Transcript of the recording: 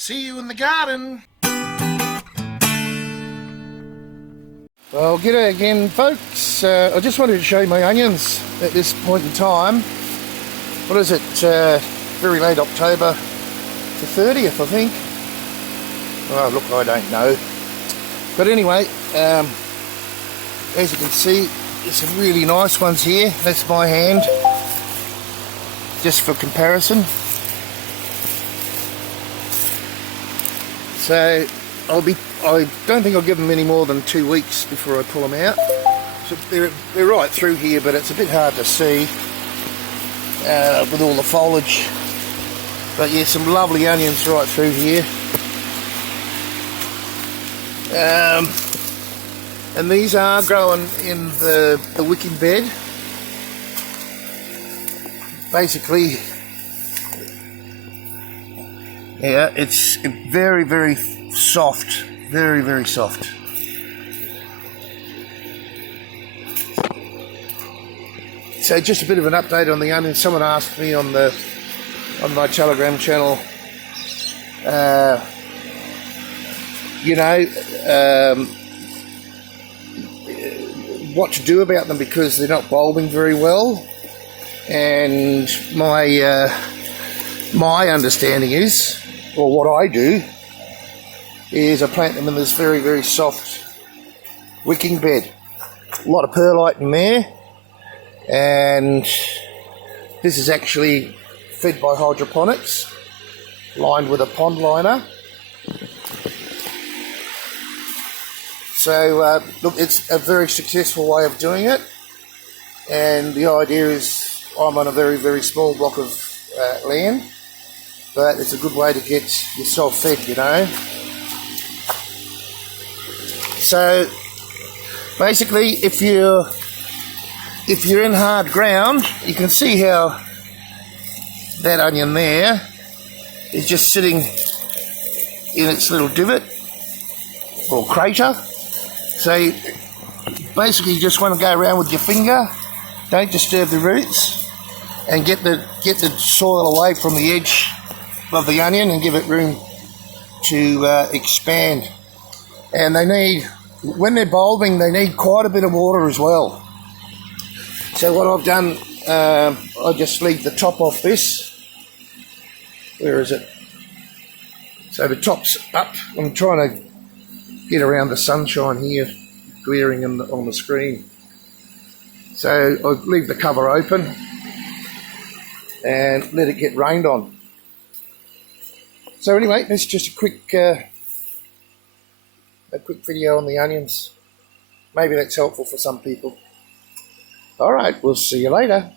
See you in the garden. Well, g'day again, folks. I just wanted to show you my onions at this point in time. What is it? Very late October the 30th, I think. Oh, look, I don't know. But anyway, as you can see, there's some really nice ones here. That's my hand, just for comparison. So I don't think I'll give them any more than 2 weeks before I pull them out. So they're right through here, but it's a bit hard to see with all the foliage. But yeah, some lovely onions right through here. And these are growing in the wicking bed. Basically, yeah, it's very, very soft. Very, very soft. So just a bit of an update on the onions. Someone asked me on my Telegram channel, what to do about them because they're not bulbing very well. And my understanding is, or what I do, is I plant them in this very, very soft wicking bed. A lot of perlite in there, and this is actually fed by hydroponics, lined with a pond liner. So look, it's a very successful way of doing it, and the idea is I'm on a very, very small block of land, but it's a good way to get yourself fed, you know. So basically, if you're in hard ground, you can see how that onion there is just sitting in its little divot or crater. So you basically you just want to go around with your finger, don't disturb the roots, and get the soil away from the edge of the onion and give it room to expand. And they need, when they're bulbing, they need quite a bit of water as well. So what I've done, I just leave the top off this. Where is it? So the top's up. I'm trying to get around the sunshine here, glaring on the screen. So I leave the cover open and let it get rained on. So anyway, that's just a quick video on the onions. Maybe that's helpful for some people. All right, we'll see you later.